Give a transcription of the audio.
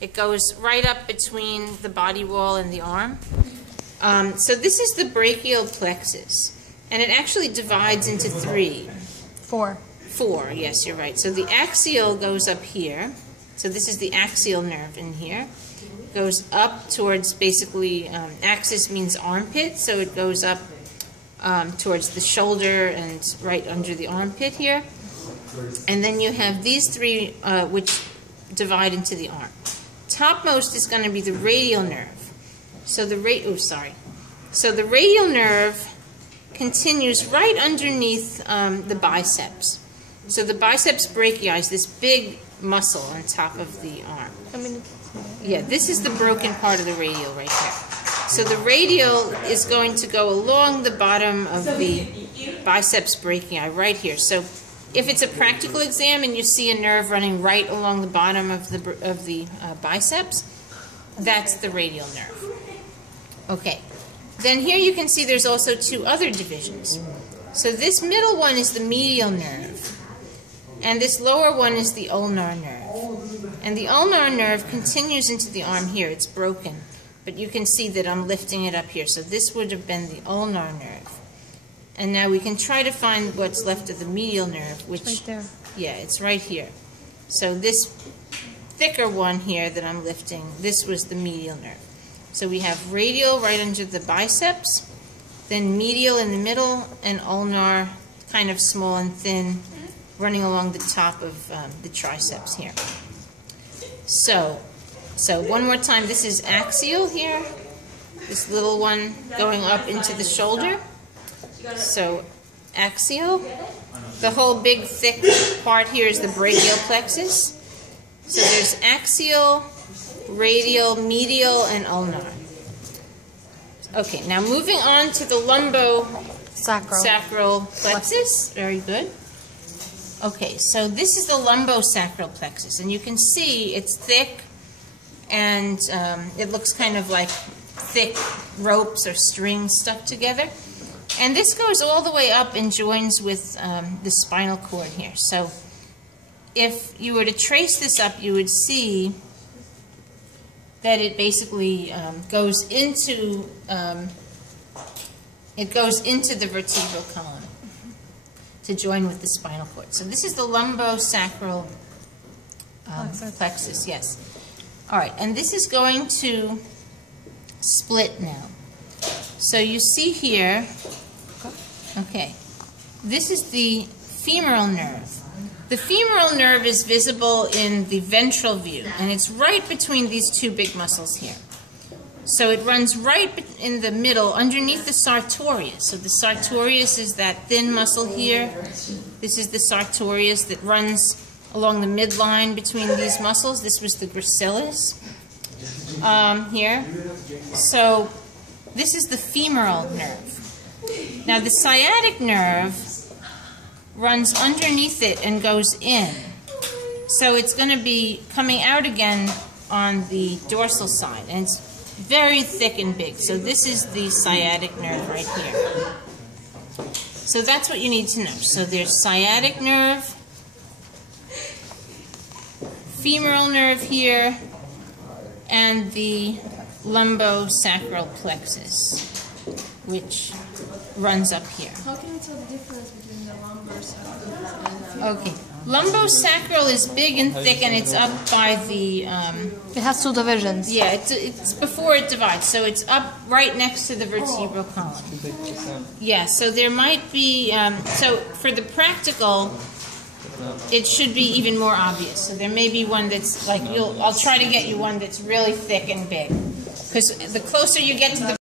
It goes right up between the body wall and the arm. So this is the brachial plexus, and it actually divides into three. Four, yes, you're right. So the axial goes up here. So this is the axial nerve in here. Goes up towards basically, axis means armpit, so it goes up towards the shoulder and right under the armpit here. And then you have these three which divide into the arm. Topmost is going to be the radial nerve. So the radial nerve continues right underneath the biceps. So the biceps brachii is this big muscle on top of the arm. Yeah, this is the broken part of the radial right here. So the radial is going to go along the bottom of the biceps brachii right here. So if it's a practical exam and you see a nerve running right along the bottom of the biceps, that's the radial nerve. Okay. Then here you can see there's also two other divisions. So this middle one is the medial nerve, and this lower one is the ulnar nerve. And the ulnar nerve continues into the arm here. It's broken, but you can see that I'm lifting it up here. So this would have been the ulnar nerve. And now we can try to find what's left of the medial nerve, which, right there. Yeah, it's right here. So this thicker one here that I'm lifting, this was the medial nerve. So we have radial right under the biceps, then medial in the middle, and ulnar kind of small and thin running along the top of the triceps here. So one more time, this is axial here, this little one going up into the shoulder. So axial, the whole big thick part here is the brachial plexus. So there's axial, radial, medial, and ulnar. Okay, now moving on to the lumbosacral plexus. Very good. Okay, so this is the lumbosacral plexus, and you can see it's thick, and it looks kind of like thick ropes or strings stuck together. And this goes all the way up and joins with the spinal cord here. So if you were to trace this up, you would see that it basically goes into the vertebral column to join with the spinal cord. So this is the lumbosacral plexus, yes. All right, and this is going to split now. So you see here, okay, this is the femoral nerve. The femoral nerve is visible in the ventral view, and it's right between these two big muscles here. So it runs right in the middle, underneath the sartorius. So the sartorius is that thin muscle here. This is the sartorius that runs along the midline between these muscles. This was the gracilis here. So this is the femoral nerve. Now the sciatic nerve runs underneath it and goes in. So it's going to be coming out again on the dorsal side, and it's very thick and big. So this is the sciatic nerve right here. So that's what you need to know. So there's sciatic nerve, femoral nerve here, and the lumbosacral plexus, which runs up here. How can you tell the difference between the lumbosacral and the Okay. Lumbosacral is big and thick, and it's up by the... it has two divisions. Yeah, it's before it divides, so it's up right next to the vertebral column. Yeah, so there might be... so for the practical, it should be even more obvious. So there may be one that's like... I'll try to get you one that's really thick and big. Because the closer you get to the